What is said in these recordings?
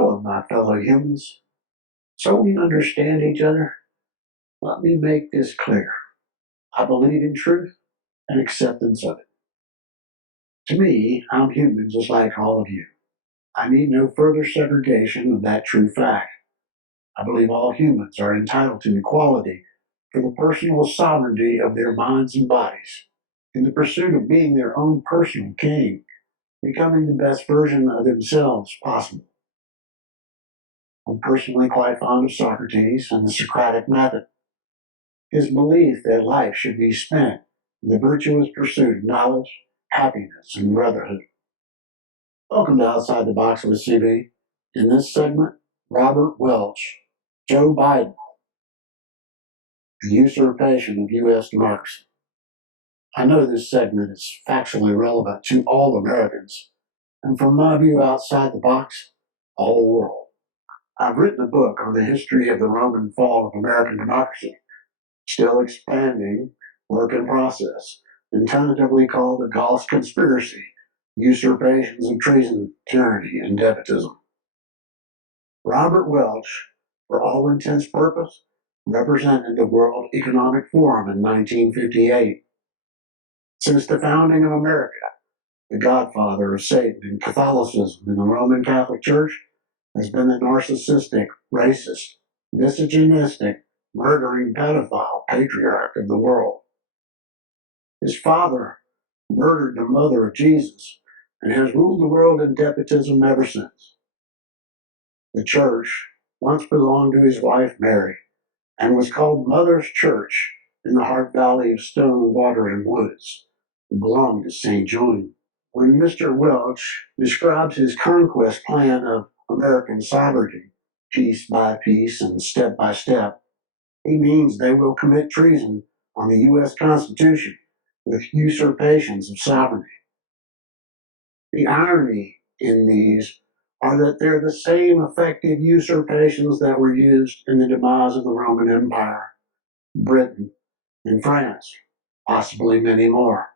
Hello, my fellow humans. So we understand each other, let me make this clear. I believe in truth and acceptance of it. To me, I'm human just like all of you. I need no further segregation of that true fact. I believe all humans are entitled to equality for the personal sovereignty of their minds and bodies, in the pursuit of being their own personal king, becoming the best version of themselves possible. I'm personally quite fond of Socrates and the Socratic method. His belief that life should be spent in the virtuous pursuit of knowledge, happiness, and brotherhood. Welcome to Outside the Box with CB. In this segment, Robert Welch, Joe Biden, the usurpation of U.S. democracy. I know this segment is factually relevant to all Americans, and from my view outside the box, the whole world. I've written a book on the history of the Roman fall of American democracy, still expanding, work in process, and tentatively called the Gauls Conspiracy, Usurpations of Treason, Tyranny, and Despotism. Robert Welch, for all intents and purposes, represented the World Economic Forum in 1958. Since the founding of America, the godfather of Satan and Catholicism in the Roman Catholic Church has been the narcissistic, racist, misogynistic, murdering pedophile patriarch of the world. His father murdered the mother of Jesus and has ruled the world in despotism ever since. The church once belonged to his wife Mary and was called Mother's Church in the Heart Valley of Stone, Water, and Woods. It belonged to St. John. When Mr. Welch describes his conquest plan of American sovereignty, piece by piece and step by step, he means they will commit treason on the U.S. Constitution with usurpations of sovereignty. The irony in these are that they're the same effective usurpations that were used in the demise of the Roman Empire, Britain, and France, possibly many more.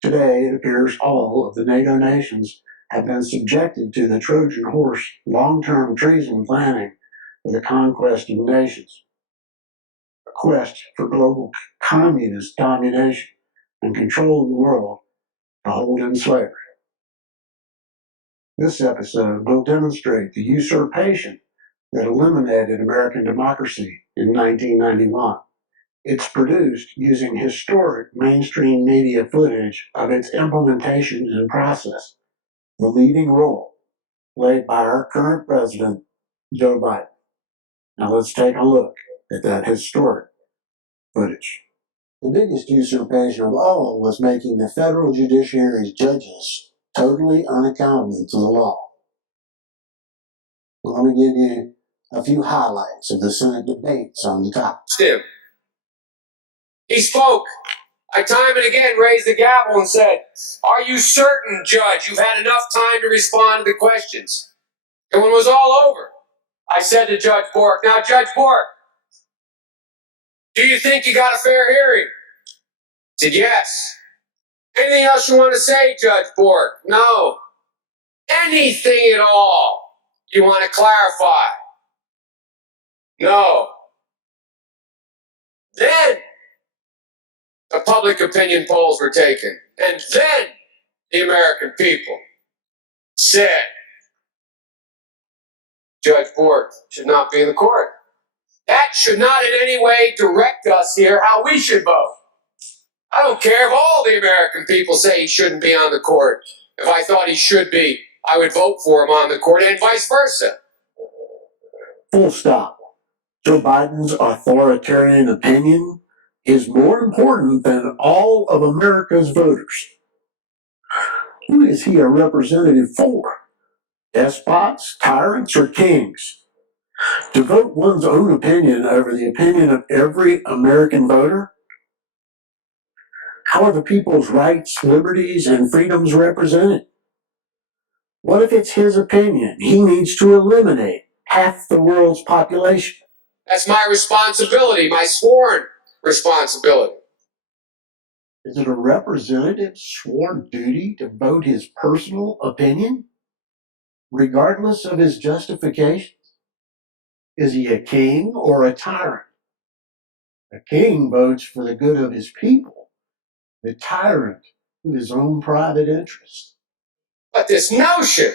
Today, it appears all of the NATO nations have been subjected to the Trojan horse long-term treason planning for the conquest of nations, a quest for global communist domination and control of the world to hold in slavery. This episode will demonstrate the usurpation that eliminated American democracy in 1991. It's produced using historic mainstream media footage of its implementation and process, the leading role played by our current president, Joe Biden. Now let's take a look at that historic footage. The biggest usurpation of all was making the federal judiciary's judges totally unaccountable to the law. Let me give you a few highlights of the Senate debates on the topic. He spoke. I time and again raised the gavel and said, "Are you certain, Judge, you've had enough time to respond to the questions?" And when it was all over, I said to Judge Bork, "Now, Judge Bork, do you think you got a fair hearing?" He said, "Yes." "Anything else you want to say, Judge Bork?" "No." "Anything at all you want to clarify?" "No." Then the public opinion polls were taken. And then the American people said, Judge Bork should not be in the court. That should not in any way direct us here how we should vote. I don't care if all the American people say he shouldn't be on the court. If I thought he should be, I would vote for him on the court and vice versa. Full stop. Joe Biden's authoritarian opinion is more important than all of America's voters. Who is he a representative for? Despots, tyrants, or kings? To vote one's own opinion over the opinion of every American voter? How are the people's rights, liberties, and freedoms represented? What if it's his opinion he needs to eliminate half the world's population? That's my responsibility, my sworn responsibility. Is it a representative's sworn duty to vote his personal opinion? regardless of his justification? Is he a king or a tyrant? A king votes for the good of his people, the tyrant for his own private interest. But this notion,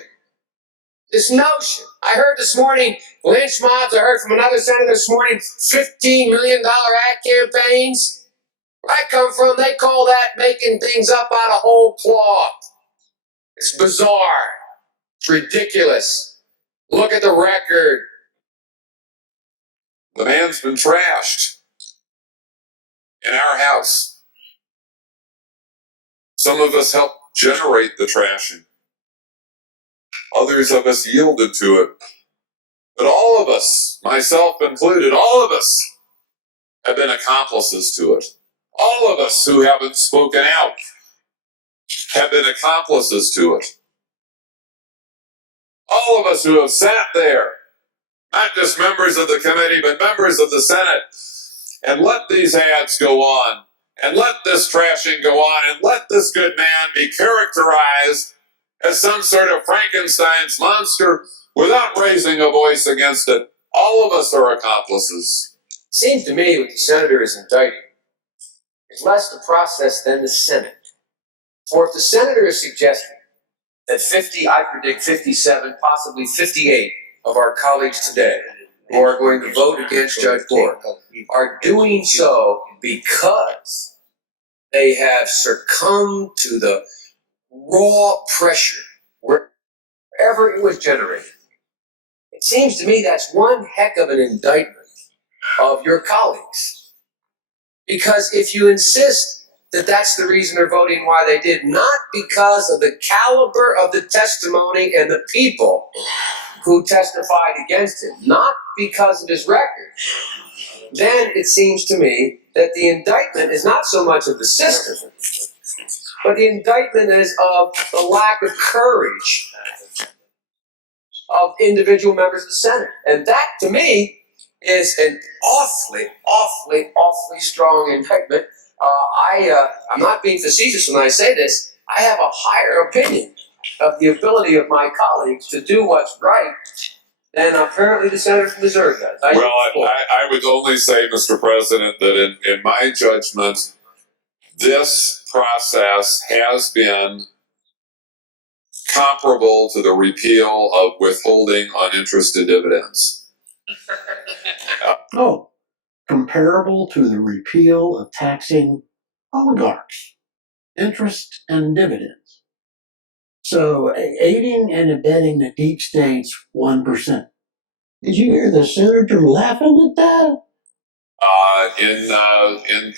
I heard this morning, lynch mobs, I heard from another senator this morning, $15 million ad campaigns. Where I come from, they call that making things up out of whole cloth. It's bizarre. It's ridiculous. Look at the record. The man's been trashed in our house. Some of us helped generate the trashing. Others of us yielded to it. But all of us, myself included, all of us have been accomplices to it. All of us who haven't spoken out have been accomplices to it. All of us who have sat there, not just members of the committee, but members of the Senate, and let these ads go on, and let this trashing go on, and let this good man be characterized as some sort of Frankenstein's monster without raising a voice against it. All of us are accomplices. Seems to me what the senator is indicting is less the process than the Senate. For if the senator is suggesting that 50, I predict 57, possibly 58 of our colleagues today who are going to vote against Judge Bork are doing so because they have succumbed to the raw pressure wherever it was generated. It seems to me that's one heck of an indictment of your colleagues. Because if you insist that that's the reason they're voting why they did, not because of the caliber of the testimony and the people who testified against him, not because of his record, then it seems to me that the indictment is not so much of the system, but the indictment is of the lack of courage of individual members of the Senate. And that, to me, is an awfully strong indictment. I'm not being facetious when I say this. I have a higher opinion of the ability of my colleagues to do what's right than apparently the senator from Missouri does. I would only say, Mr. President, that in my judgment, this process has been comparable to the repeal of withholding uninterested dividends. Oh, comparable to the repeal of taxing oligarchs, interest and dividends. So, aiding and abetting the deep state's 1%. Did you hear the senator laughing at that?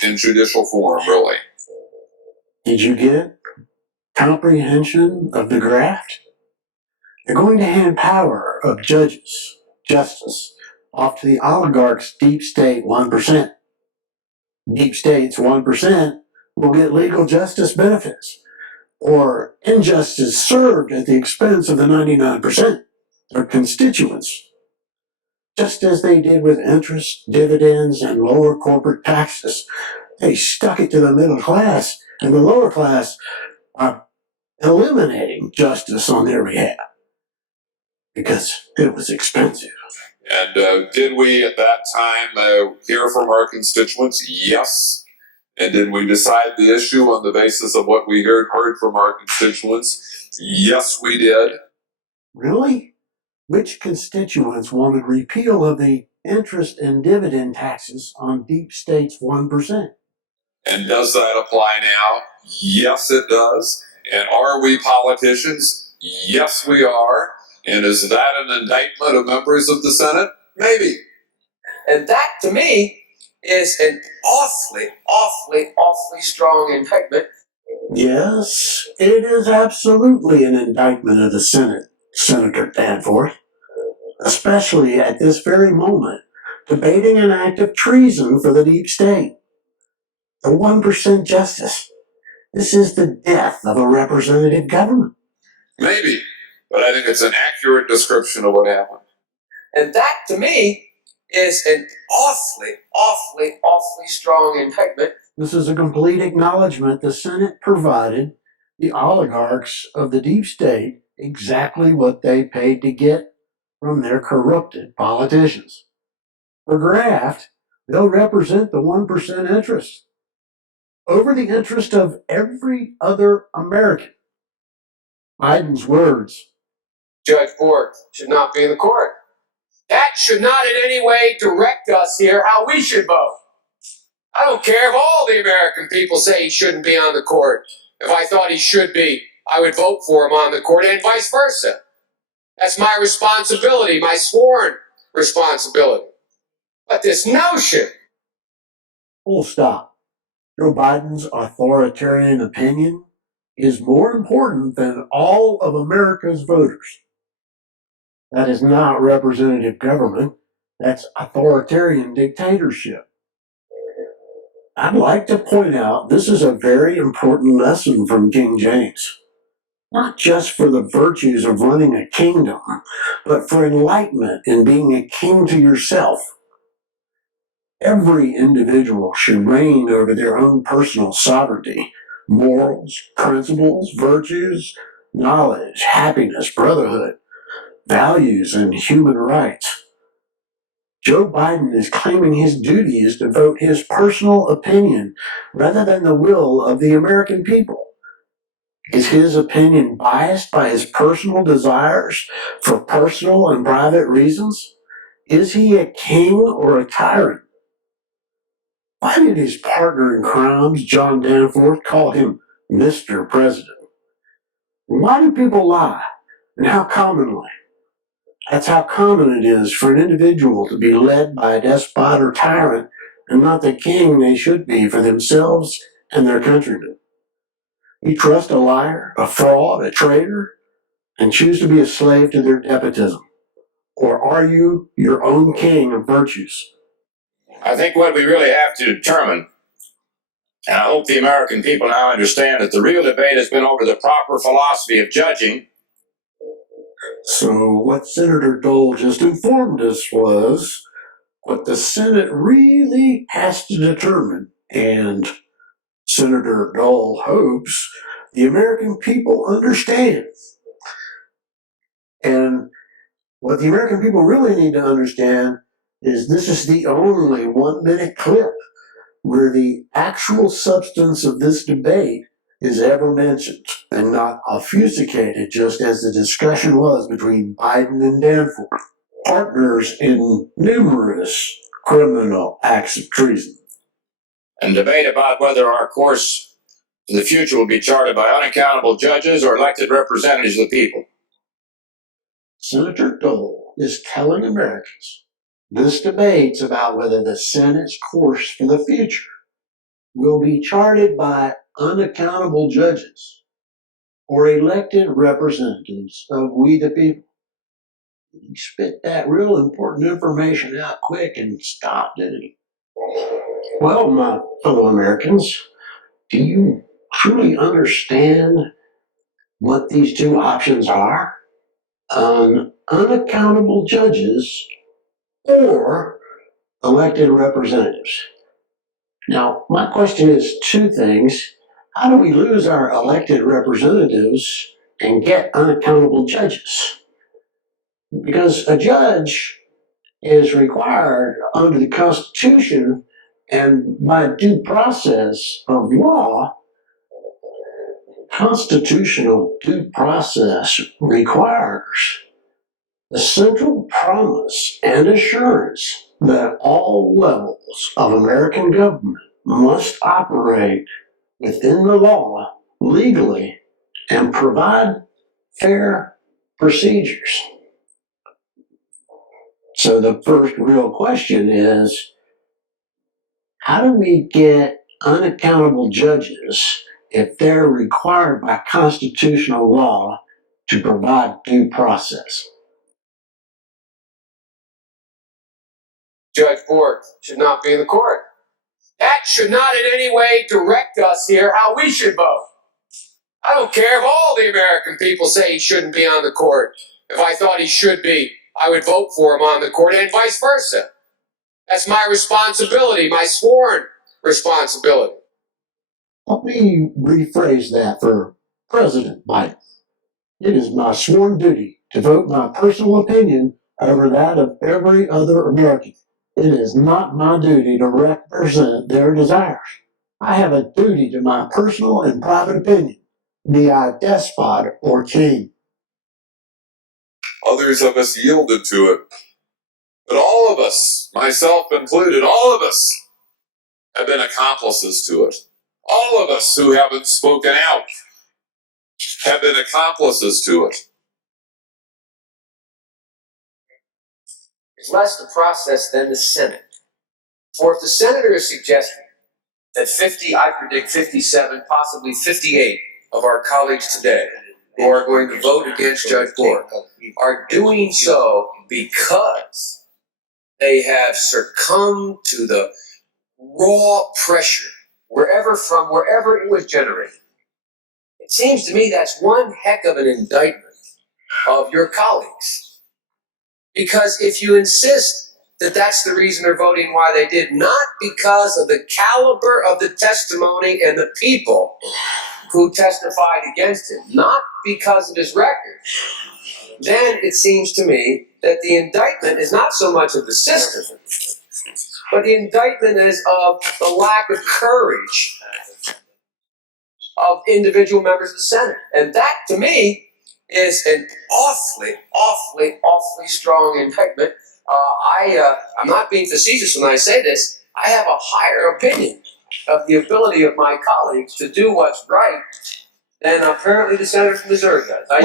In judicial form, really. Did you get comprehension of the graft? They're going to hand power of justice, off to the oligarchs' deep state 1%. Deep state's 1% will get legal justice benefits, or injustice served at the expense of the 99%, their constituents. Just as they did with interest, dividends, and lower corporate taxes, they stuck it to the middle class, and the lower class are eliminating justice on their behalf because it was expensive. And did we at that time hear from our constituents? Yes. And did we decide the issue on the basis of what we heard from our constituents? Yes, we did. Really? Which constituents wanted repeal of the interest and dividend taxes on deep state's 1%? And does that apply now? Yes, it does. And are we politicians? Yes, we are. And is that an indictment of members of the Senate? Maybe. And that, to me, is an awfully strong indictment. Yes, it is absolutely an indictment of the Senate, Senator Danforth, especially at this very moment, debating an act of treason for the deep state. The 1% justice. This is the death of a representative government. Maybe, but I think it's an accurate description of what happened. And that, to me, is an awfully strong indictment. This is a complete acknowledgement the Senate provided the oligarchs of the deep state exactly what they paid to get from their corrupted politicians. For graft, they'll represent the 1% interest over the interest of every other American. Biden's words. Judge Bork should not be in the court. That should not in any way direct us here how we should vote. I don't care if all the American people say he shouldn't be on the court. If I thought he should be, I would vote for him on the court and vice versa. That's my responsibility, my sworn responsibility. But this notion. Full stop. Joe Biden's authoritarian opinion is more important than all of America's voters. That is not representative government. That's authoritarian dictatorship. I'd like to point out this is a very important lesson from King James. Not just for the virtues of running a kingdom, but for enlightenment in being a king to yourself. Every individual should reign over their own personal sovereignty, morals, principles, virtues, knowledge, happiness, brotherhood, values, and human rights. Joe Biden is claiming his duty is to vote his personal opinion rather than the will of the American people. Is his opinion biased by his personal desires for personal and private reasons? Is he a king or a tyrant? Why did his partner in crimes, John Danforth, call him Mr. President? Why do people lie, and how commonly? That's how common it is for an individual to be led by a despot or tyrant and not the king they should be for themselves and their countrymen. You trust a liar, a fraud, a traitor, and choose to be a slave to their despotism? Or are you your own king of virtues? I think what we really have to determine, and I hope the American people now understand, that the real debate has been over the proper philosophy of judging. So what Senator Dole just informed us was what the Senate really has to determine, and Senator Dole hopes the American people understand. And what the American people really need to understand is this is the only 1-minute clip where the actual substance of this debate is ever mentioned and not obfuscated just as the discussion was between Biden and Danforth, partners in numerous criminal acts of treason. And debate about whether our course for the future will be charted by unaccountable judges or elected representatives of the people. Senator Dole is telling Americans this debate's about whether the Senate's course for the future will be charted by unaccountable judges or elected representatives of we the people. He spit that real important information out quick and stopped, didn't he? Well, my fellow Americans, do you truly understand what these two options are? Unaccountable judges or elected representatives. Now, my question is two things. How do we lose our elected representatives and get unaccountable judges? Because a judge is required under the Constitution and by due process of law. Constitutional due process requires the central promise and assurance that all levels of American government must operate within the law legally and provide fair procedures. So the first real question is, how do we get unaccountable judges if they're required by constitutional law to provide due process? Judge Bork should not be in the court. That should not in any way direct us here how we should vote. I don't care if all the American people say he shouldn't be on the court. If I thought he should be, I would vote for him on the court and vice versa. That's my responsibility, my sworn responsibility. Let me rephrase that for President Biden. It is my sworn duty to vote my personal opinion over that of every other American. It is not my duty to represent their desires. I have a duty to my personal and private opinion, be I despot or king. Others of us yielded to it. But all of us, myself included, all of us have been accomplices to it. All of us who haven't spoken out have been accomplices to it. It's less the process than the Senate. For if the senator is suggesting that 50, I predict 57, possibly 58 of our colleagues today who are going to vote against Judge Bork are doing so because they have succumbed to the raw pressure wherever it was generated. It seems to me that's one heck of an indictment of your colleagues. Because if you insist that that's the reason they're voting why they did, not because of the caliber of the testimony and the people who testified against him, not because of his record, then it seems to me that the indictment is not so much of the system, but the indictment is of the lack of courage of individual members of the Senate. And that, to me, is an awfully strong indictment. I'm not being facetious when I say this. I have a higher opinion of the ability of my colleagues to do what's right than apparently the senator from Missouri does. I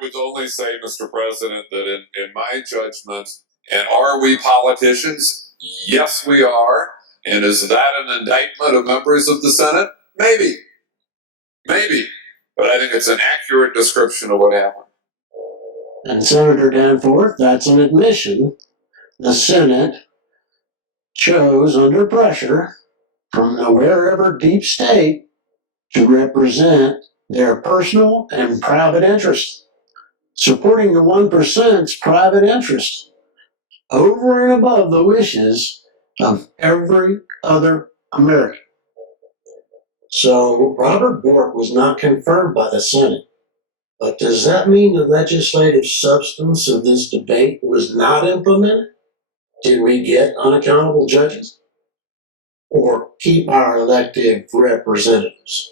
would only say, Mr. President, that in my judgment, and are we politicians? Yes, we are. And is that an indictment of members of the Senate? Maybe. Maybe. But I think it's an accurate description of what happened. And Senator Danforth, that's an admission. The Senate chose under pressure from the wherever deep state to represent their personal and private interests, supporting the 1%'s private interest over and above the wishes of every other American. So Robert Bork was not confirmed by the Senate. But does that mean the legislative substance of this debate was not implemented? Did we get unaccountable judges? Or keep our elected representatives?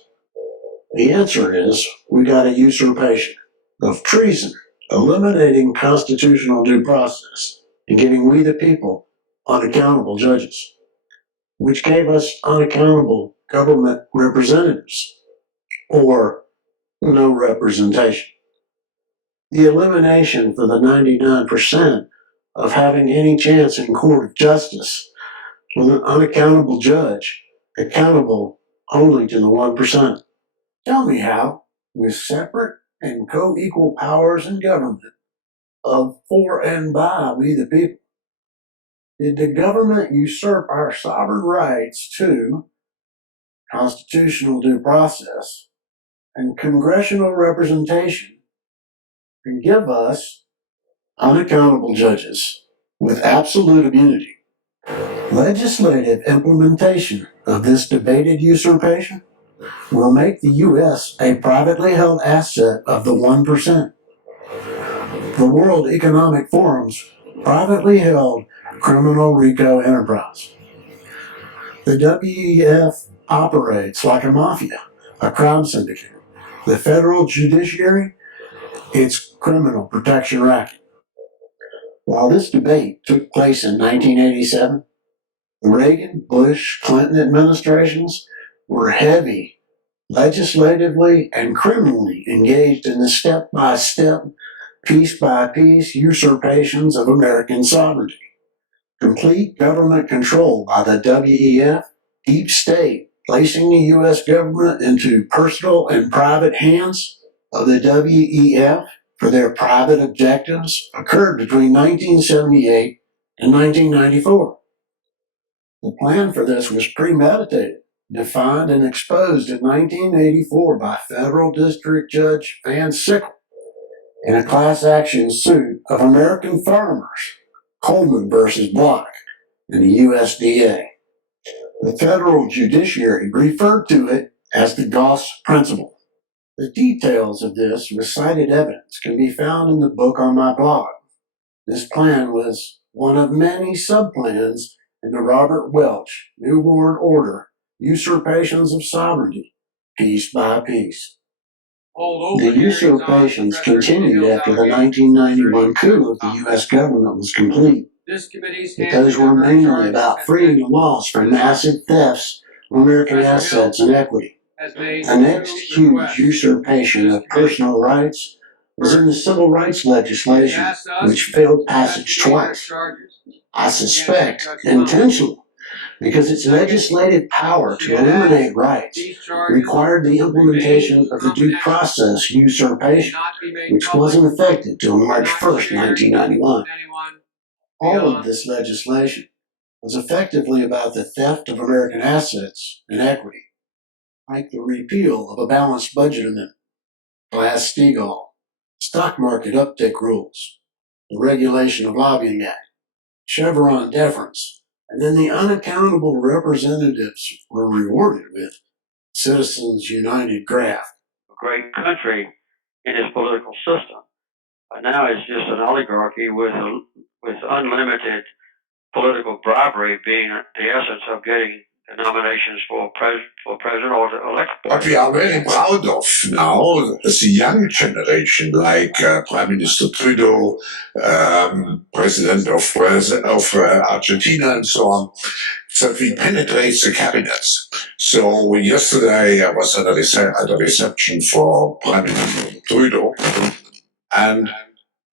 The answer is we got a usurpation of treason, eliminating constitutional due process, and giving we the people unaccountable judges, which gave us unaccountable government representatives, or no representation. The elimination for the 99% of having any chance in court of justice with an unaccountable judge, accountable only to the 1%. Tell me how, with separate and co-equal powers in government of for and by we the people, did the government usurp our sovereign rights to constitutional due process and congressional representation and give us unaccountable judges with absolute immunity? Legislative implementation of this debated usurpation will make the U.S. a privately held asset of the 1%. The World Economic Forum's privately held criminal RICO enterprise. The WEF operates like a mafia, a crime syndicate. The federal judiciary, its criminal protection racket. While this debate took place in 1987, the Reagan, Bush, Clinton administrations were heavy, legislatively and criminally engaged in the step-by-step, piece-by-piece usurpations of American sovereignty. Complete government control by the WEF, deep state, placing the U.S. government into personal and private hands of the WEF for their private objectives occurred between 1978 and 1994. The plan for this was premeditated, defined and exposed in 1984 by federal district judge Van Sickle in a class action suit of American farmers, Coleman versus Block, and the USDA. The federal judiciary referred to it as the Gauss principle. The details of this with cited evidence can be found in the book on my blog. This plan was one of many sub-plans in the Robert Welch New World Order, Usurpations of Sovereignty, piece by piece. The usurpations continued after the 1991 coup of the U.S. government was complete. Those were mainly about freeing the lost from massive thefts of American assets and equity. The next huge usurpation of personal rights was in the civil rights legislation, which failed passage twice. I suspect intentionally, because its legislative power to eliminate rights required the implementation of the due process usurpation, which wasn't effective till March 1st, 1991. All of this legislation was effectively about the theft of American assets and equity, like the repeal of a balanced budget amendment, Glass-Steagall, stock market uptick rules, the regulation of lobbying act, Chevron deference, and then the unaccountable representatives were rewarded with Citizens United graft. A great country in its political system. But now it's just an oligarchy with unlimited political bribery being the essence of getting the nominations for president or to elect. What we are very proud of now is the young generation, like Prime Minister Trudeau, President of Argentina, and so on, that we penetrate the cabinets. So yesterday I was at a reception for Prime Minister Trudeau, and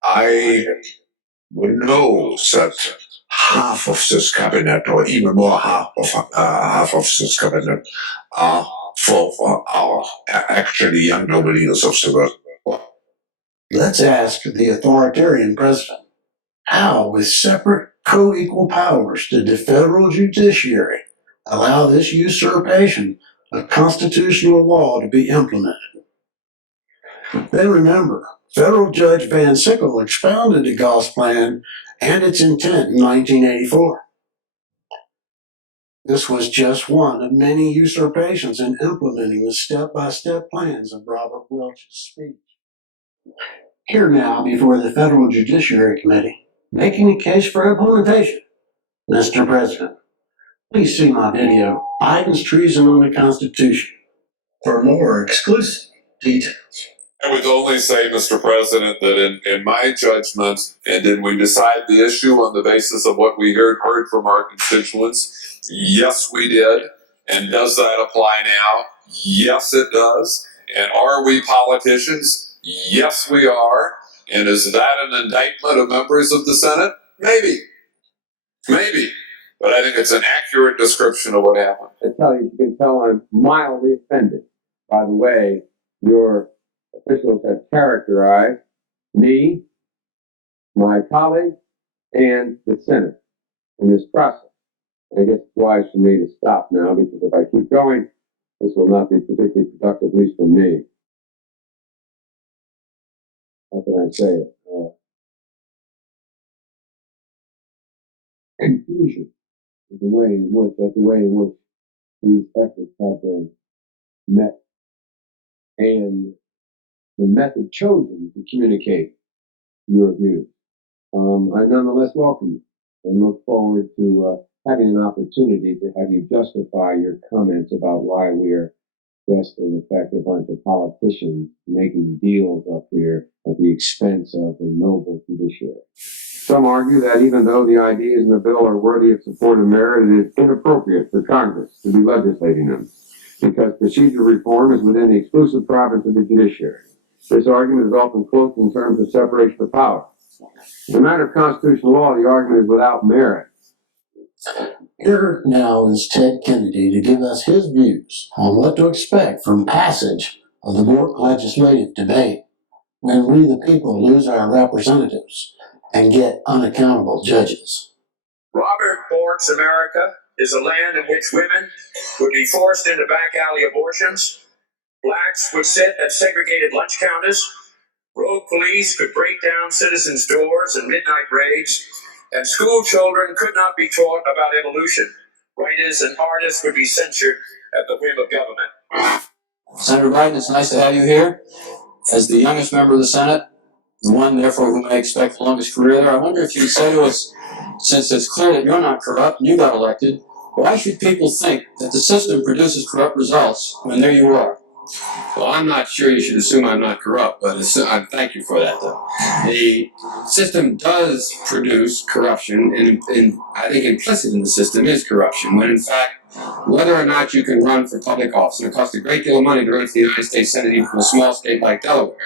I know that half of this cabinet, or even more half of this cabinet, are for our actually young global leaders of the world. Let's ask the authoritarian president, how, with separate co-equal powers, did the federal judiciary allow this usurpation of constitutional law to be implemented? Then remember, federal Judge Van Sickle expounded the Goss plan and its intent in 1984. This was just one of many usurpations in implementing the step-by-step plans of Robert Welch's speech. Here now, before the Federal Judiciary Committee, making a case for implementation. Mr. President, please see my video, Biden's Treason on the Constitution, for more exclusive details. I would only say, Mr. President, that in my judgment, and did we decide the issue on the basis of what we heard from our constituents? Yes, we did. And does that apply now? Yes, it does. And are we politicians? Yes, we are. And is that an indictment of members of the Senate? Maybe. Maybe. But I think it's an accurate description of what happened. You can tell I'm mildly offended by the way your officials have characterized me, my colleagues, and the Senate in this process. I guess it's wise for me to stop now, because if I keep going, this will not be particularly productive, at least for me. How can I say it? Confusion is the way in which these efforts have been met, and the method chosen to communicate your views. I nonetheless welcome you and look forward to having an opportunity to have you justify your comments about why we are just, in effect, a bunch of politicians making deals up here at the expense of the noble judiciary. Some argue that even though the ideas in the bill are worthy of support and merit, it is inappropriate for Congress to be legislating them, because procedural reform is within the exclusive province of the judiciary. This argument is often quoted in terms of separation of power. In the matter of constitutional law, the argument is without merit. Here now is Ted Kennedy to give us his views on what to expect from passage of the Bork legislative debate when we the people lose our representatives and get unaccountable judges. Robert Bork's America is a land in which women would be forced into back alley abortions, blacks would sit at segregated lunch counters, road police could break down citizens' doors in midnight raids, and school children could not be taught about evolution. Writers and artists would be censured at the whim of government. Senator Biden, it's nice to have you here. As the youngest member of the Senate, the one, therefore, who may expect the longest career there, I wonder if you'd say to us, since it's clear that you're not corrupt and you got elected, why should people think that the system produces corrupt results when there you are? Well, I'm not sure you should assume I'm not corrupt, but I thank you for that, though. The system does produce corruption, and I think implicit in the system is corruption, when in fact, whether or not you can run for public office, and it costs a great deal of money to run for the United States Senate, even from a small state like Delaware,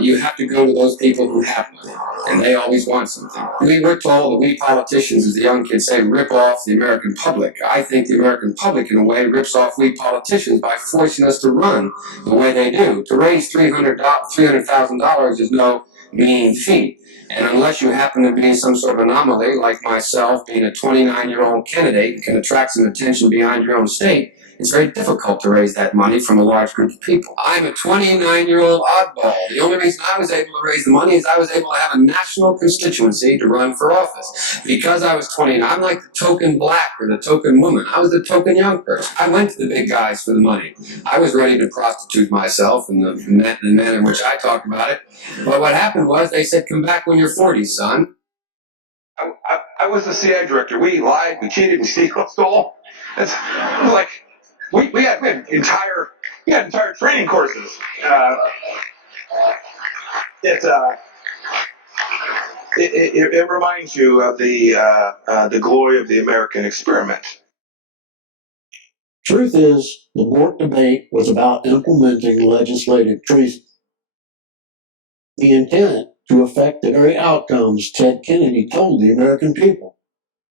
you have to go to those people who have money, and they always want something. We were told that we politicians, as the young kids say, rip off the American public. I think the American public, in a way, rips off we politicians by forcing us to run the way they do. To raise $300,000 is no mean feat. And unless you happen to be some sort of anomaly, like myself, being a 29-year-old candidate, can attract some attention beyond your own state, it's very difficult to raise that money from a large group of people. I'm a 29-year-old oddball. The only reason I was able to raise the money is I was able to have a national constituency to run for office. Because I was 29, I'm like the token black or the token woman. I was the token young person. I went to the big guys for the money. I was ready to prostitute myself in the manner in which I talked about it. But what happened was they said, come back when you're 40, son. I was the CIA director. We lied, we cheated, we stole. It's like we had entire training courses. It reminds you of the glory of the American experiment. Truth is, the Bork debate was about implementing legislative treason. The intent to affect the very outcomes Ted Kennedy told the American people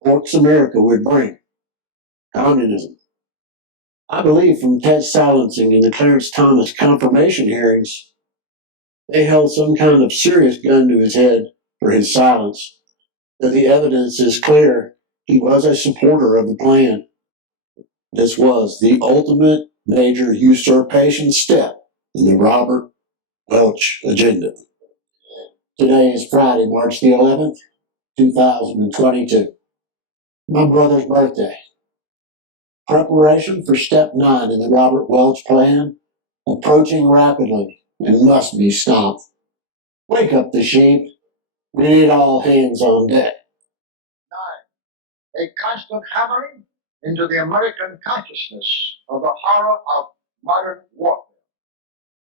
Bork's America would bring. Communism. I believe from Ted's silencing in the Clarence Thomas confirmation hearings, they held some kind of serious gun to his head for his silence, that the evidence is clear he was a supporter of the plan. This was the ultimate major usurpation step in the Robert Welch agenda. Today is Friday, March the 11th, 2022. My brother's birthday. Preparation for step 9 in the Robert Welch plan, approaching rapidly and must be stopped. Wake up the sheep. We need all hands on deck. 9. A constant hammering into the American consciousness of the horror of modern warfare,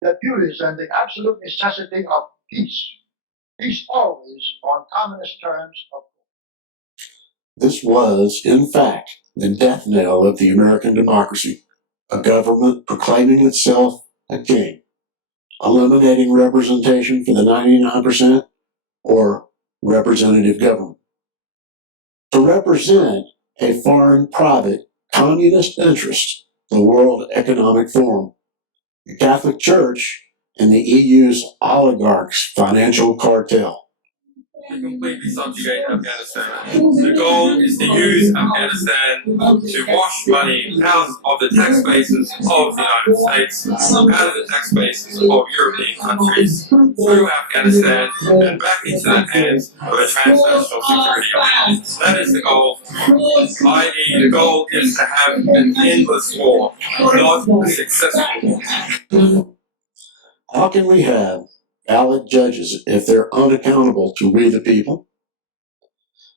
the beauties and the absolute necessity of peace. Peace always on communist terms of. This was, in fact, the death knell of the American democracy, a government proclaiming itself a king, eliminating representation for the 99%, or representative government. To represent a foreign private communist interest, the World Economic Forum, the Catholic Church, and the EU's oligarchs' financial cartel. To completely subjugate Afghanistan. The goal is to use Afghanistan to wash money out of the tax bases of the United States, out of the tax bases of European countries, through Afghanistan, and back into the hands of a transnational security alliance. That is the goal. I.e., the goal is to have an endless war, not a successful war. How can we have valid judges if they're unaccountable to we the people?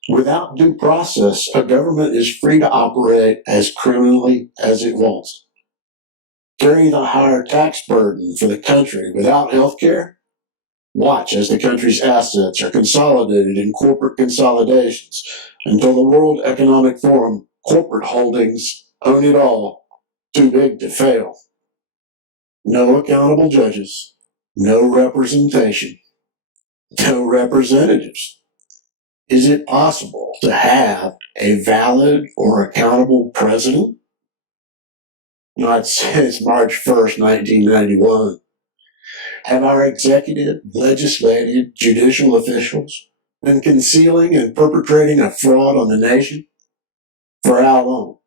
Without due process, a government is free to operate as criminally as it wants. Carry the higher tax burden for the country without health care? Watch as the country's assets are consolidated in corporate consolidations until the World Economic Forum corporate holdings own it all, too big to fail. No accountable judges, no representation, no representatives. Is it possible to have a valid or accountable president? Not since March 1st, 1991. Have our executive, legislative, judicial officials been concealing and perpetrating a fraud on the nation? For how long?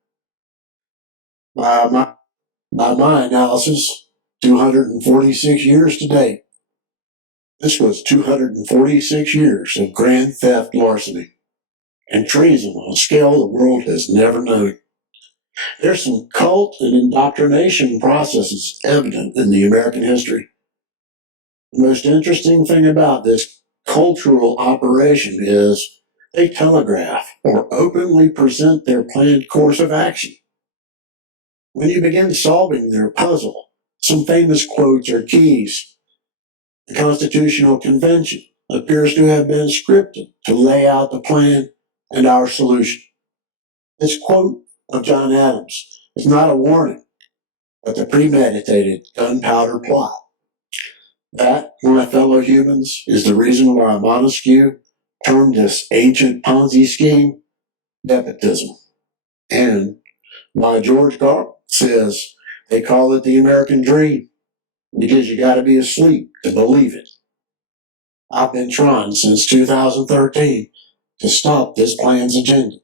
By my analysis, 246 years to date. This was 246 years of grand theft larceny and treason on a scale the world has never known. There's some cult and indoctrination processes evident in the American history. The most interesting thing about this cultural operation is they telegraph or openly present their planned course of action. When you begin solving their puzzle, some famous quotes are keys. The Constitutional Convention appears to have been scripted to lay out the plan and our solution. This quote of John Adams is not a warning, but the premeditated gunpowder plot. That, my fellow humans, is the reason why Montesquieu termed this ancient Ponzi scheme nepotism, and why George Carlin says they call it the American dream, because you gotta be asleep to believe it. I've been trying since 2013 to stop this plan's agenda.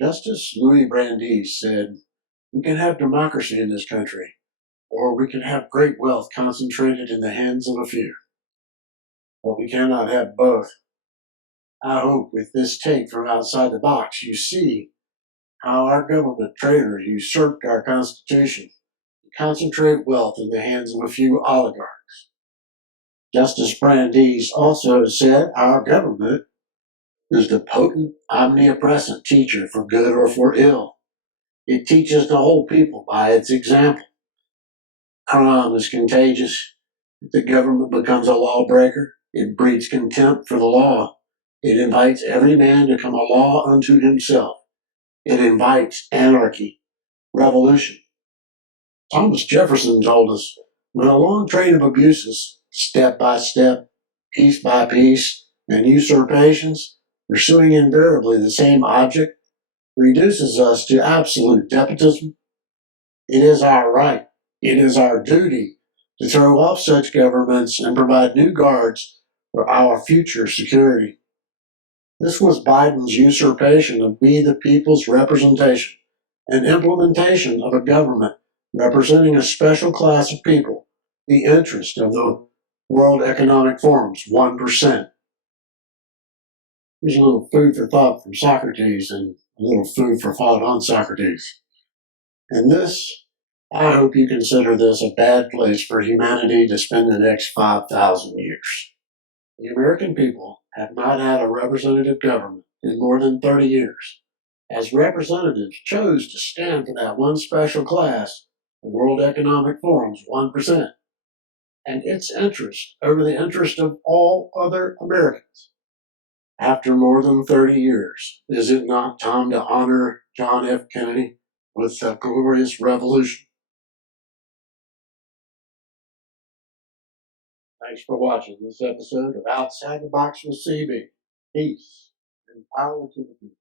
Justice Louis Brandeis said, "We can have democracy in this country, or we can have great wealth concentrated in the hands of a few. But we cannot have both." I hope with this take from outside the box, you see how our government traitors usurped our Constitution to concentrate wealth in the hands of a few oligarchs. Justice Brandeis also said our government is the potent, omnipresent teacher for good or for ill. It teaches the whole people by its example. Crime is contagious. If the government becomes a lawbreaker, it breeds contempt for the law. It invites every man to become a law unto himself. It invites anarchy, revolution. Thomas Jefferson told us, when a long train of abuses, step by step, piece by piece, and usurpations, pursuing invariably the same object, reduces us to absolute despotism, it is our right, it is our duty to throw off such governments and provide new guards for our future security. This was Biden's usurpation of we the people's representation and implementation of a government representing a special class of people, the interest of the World Economic Forum's 1%. Here's a little food for thought from Socrates and a little food for thought on Socrates. And this, I hope you consider this a bad place for humanity to spend the next 5,000 years. The American people have not had a representative government in more than 30 years. As representatives chose to stand for that one special class, the World Economic Forum's 1%, and its interest over the interest of all other Americans. After more than 30 years, is it not time to honor John F. Kennedy with the glorious revolution? Thanks for watching this episode of Outside the Box with CB. Peace and power to the people.